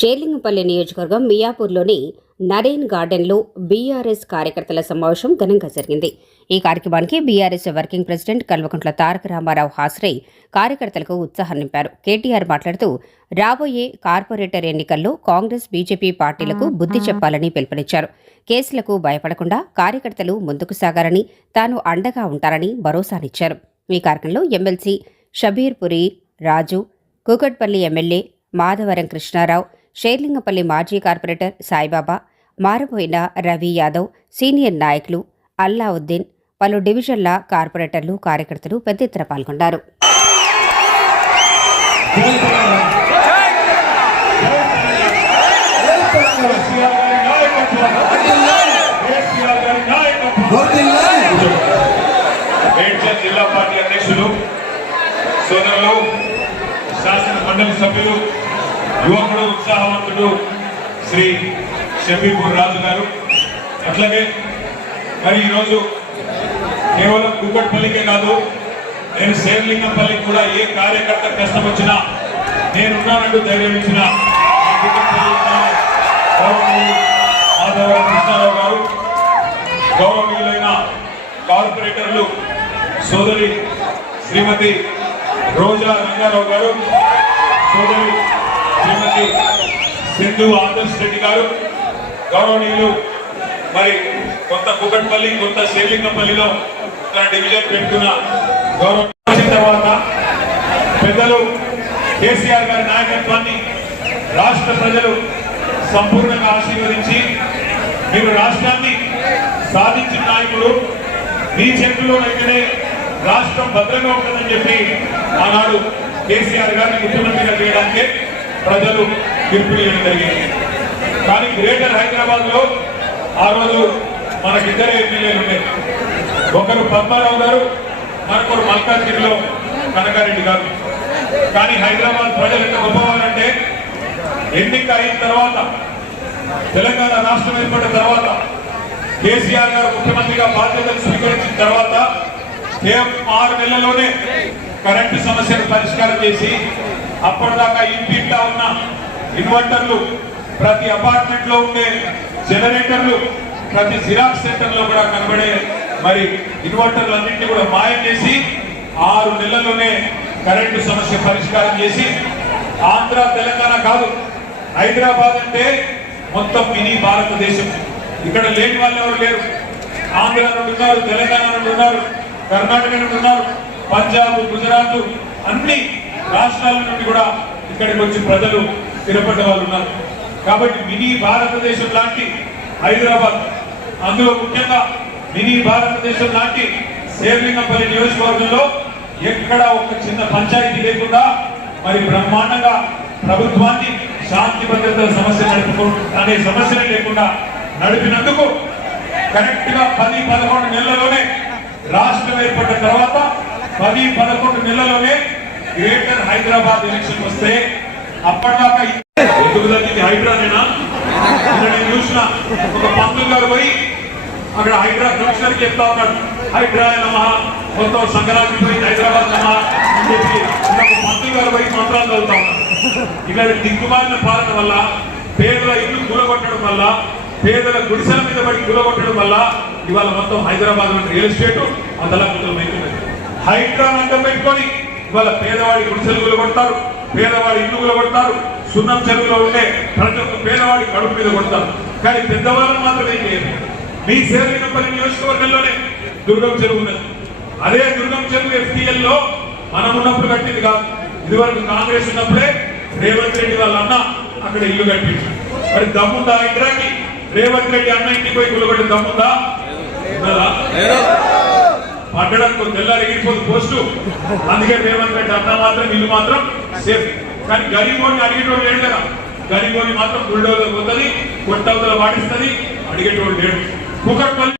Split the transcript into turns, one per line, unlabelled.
షేర్లింగపల్లి నియోజకవర్గం మియాపూర్లోని నరేన్ గార్డెన్లో బీఆర్ఎస్ కార్యకర్తల సమావేశం ఘనంగా జరిగింది. ఈ కార్యక్రమానికి BRS working president Kalvakuntla Taraka Rama Rao హాజరై కార్యకర్తలకు ఉత్సాహం నింపారు. కేటీఆర్ మాట్లాడుతూ రాబోయే కార్పొరేటర్ ఎన్నికల్లో కాంగ్రెస్ బీజేపీ పార్టీలకు బుద్ధి చెప్పాలని పిలుపునిచ్చారు. కేసులకు భయపడకుండా కార్యకర్తలు ముందుకు సాగారని తాను అండగా ఉంటారని భరోసానిచ్చారు. ఈ కార్యక్రమంలో ఎమ్మెల్సీ షబీర్ పురి రాజు కూకట్పల్లి ఎమ్మెల్యే మాధవరం కృష్ణారావు షేర్లింగపల్లి మాజీ కార్పొరేటర్ సాయిబాబా మారబోయిన రవి యాదవ్ సీనియర్ నాయకులు అల్లావుద్దీన్ పలు డివిజన్ల కార్పొరేటర్లు కార్యకర్తలు పెద్ద ఎత్తున పాల్గొన్నారు.
జిల్లా పార్టీ అధ్యక్షులు సోదరులు శాసన మండలి సభ్యులు యువకుడు ఉత్సాహవంతుడు శ్రీ షమీపూర్ రాజు గారు. అట్లాగే మరి ఈరోజు కేవలం కుక్కట్పల్లికే కాదు నేను శేర్లింగంపల్లికి కూడా ఏ కార్యకర్త కష్టం వచ్చినా నేనున్నానంటూ ధైర్యం ఇచ్చిన ఆ కృష్ణారావు గారు గౌరవనీయులైన కార్పొరేటర్లు సోదరి శ్రీమతి రోజా రంగారావు గారు సోదరి శ్రీమతి సింధు ఆదర్శ్ రెడ్డి గారు గౌరవనీయులు మరి కొత్త కుకట్పల్లి కొత్త శేలింగపల్లిలో తన డివిజన్ పెట్టుకున్న గౌరవ తర్వాత పెద్దలు కేసీఆర్ గారి నాయకత్వాన్ని రాష్ట్ర ప్రజలు సంపూర్ణంగా ఆశీర్వదించి మీరు రాష్ట్రాన్ని సాధించిన నాయకుడు మీ చేతుల్లోనైతేనే రాష్ట్రం భద్రంగా ఉంటుందని చెప్పి ఆనాడు కేసీఆర్ గారిని ముఖ్యమంత్రిగా చేయడానికి ప్రజలు తీర్పు చేయడం జరిగింది. కానీ గ్రేటర్ హైదరాబాద్లో ఆ రోజు మనకిద్దరు ఎమ్మెల్యేలు ఉన్నాయి ఒకరు పద్మారావు గారు మరొకరు మల్కాజ్గిరిలో కనకారెడ్డి గారు. కానీ హైదరాబాద్ ప్రజలు ఎంత గొప్పవారంటే ఎన్నిక అయిన తర్వాత తెలంగాణ రాష్ట్రం ఏర్పడిన తర్వాత కేసీఆర్ గారు ముఖ్యమంత్రిగా బాధ్యతలు స్వీకరించిన తర్వాత కేవలం ఆరు నెలల్లోనే కరెంటు సమస్యను పరిష్కారం చేసి అప్పటిదాకా ఇంటింటా ఉన్న ఇన్వర్టర్లు ప్రతి అపార్ట్మెంట్లో ఉండే జనరేటర్లు ప్రతి జిరాక్స్ సెంటర్లో కూడా కనబడే మరి ఇన్వర్టర్లు అన్నింటినీ కూడా మాయం చేసి ఆరు నెలల్లోనే కరెంటు సమస్య పరిష్కారం చేసి ఆంధ్ర తెలంగాణ కాదు హైదరాబాద్ అంటే మొత్తం మినీ భారతదేశం. ఇక్కడ లేని వాళ్ళు ఎవరు లేరు. ఆంధ్ర నుండి ఉన్నారు తెలంగాణ నుండి ఉన్నారు కర్ణాటక నుండి ఉన్నారు పంజాబ్ గుజరాత్ అన్ని రాష్ట్రాల నుండి కూడా ఇక్కడికి వచ్చి ప్రజలు స్థిరపడ్డ వాళ్ళు ఉన్నారు. కాబట్టి మినీ భారతదేశం లాంటి హైదరాబాద్ అందులో ముఖ్యంగా మినీ భారతదేశం లాంటి శేర్లింగపల్లి నియోజకవర్గంలో ఎక్కడ ఒక చిన్న పంచాయతీ లేకుండా మరి బ్రహ్మాండంగా ప్రభుత్వాన్ని శాంతి భద్రతల సమస్య నడుపుకో అనే సమస్యలు లేకుండా నడిపినందుకు కరెక్ట్గా పది పదకొండు నెలల్లోనే రాష్ట్రం ఏర్పడిన తర్వాత పది పదకొండు నెలల్లోనే గ్రేటర్ హైదరాబాద్ ఎలక్షన్ వస్తే అప్పటిదాకా ఎందుకు తగ్గింది హైదరాబాదేనా నిన్న నేను చూసిన ఒక పంతులు గారు పోయి అక్కడ హైదరాబాద్ కమిషనర్ చెప్తా ఉన్నాడు. హైదరాబాద్ నమ మొత్తం సంక్రాంతి పోయింది హైదరాబాద్ నమ అని చెప్పి పంతులు గారు పోయి మంత్రాలు చదువుతా ఉన్నాడు. ఇలా దిగ్గుమాలిన పాలన వల్ల పేదల ఇల్లు కూలగొట్టడం వల్ల పేదల గుడిసెల మీద పడి కూలగొట్టడం వల్ల ఇవాళ మొత్తం హైదరాబాద్ రియల్ ఎస్టేట్ అదలకుతమైతున్నది హైదరాబాద్ అడ్డం పెట్టుకొని ఇవాళ పేదవాడి గుడిసెలు కొడతారు. పేదవాడి ఇల్లు కొడతారు. సున్నం చెరువులో ఉండే ప్రతి ఒక్క పేదవాడి కడుపు మీద కొడతారు. కానీ పెద్దవాళ్ళని మాత్రమే చేయరు. మీ సేవలింగపల్లి నియోజకవర్గంలోనే దుర్గం చెరువు ఉన్నది. అదే దుర్గం చెరువు ఎఫ్టీఎల్లో మనం ఉన్నప్పుడు కట్టింది కాదు. ఇదివరకు కాంగ్రెస్ ఉన్నప్పుడే రేవంత్ రెడ్డి వాళ్ళ అన్న అక్కడ ఇల్లు కట్టించారు మరి దమ్ముందా ఇంద్రాకి? రేవంత్ రెడ్డి అన్న ఇంటికి పోయి కూలబెట్టి దమ్ముందా? ఉన్నదా? పడ్డడానికి తెల్లారి ఎగిరిపోదు పోస్టు. అందుకే రేవంత్ రెడ్డి అన్న మాత్రం ఇల్లు మాత్రం సేఫ్. కానీ గరీబోని అడిగేటోడు లేడు కదా. గరీబోని మాత్రం బుల్డోజర్ పోతుంది కొట్టవతల పాటిస్తుంది అడిగేటోడు లేడు కుకట్పల్లి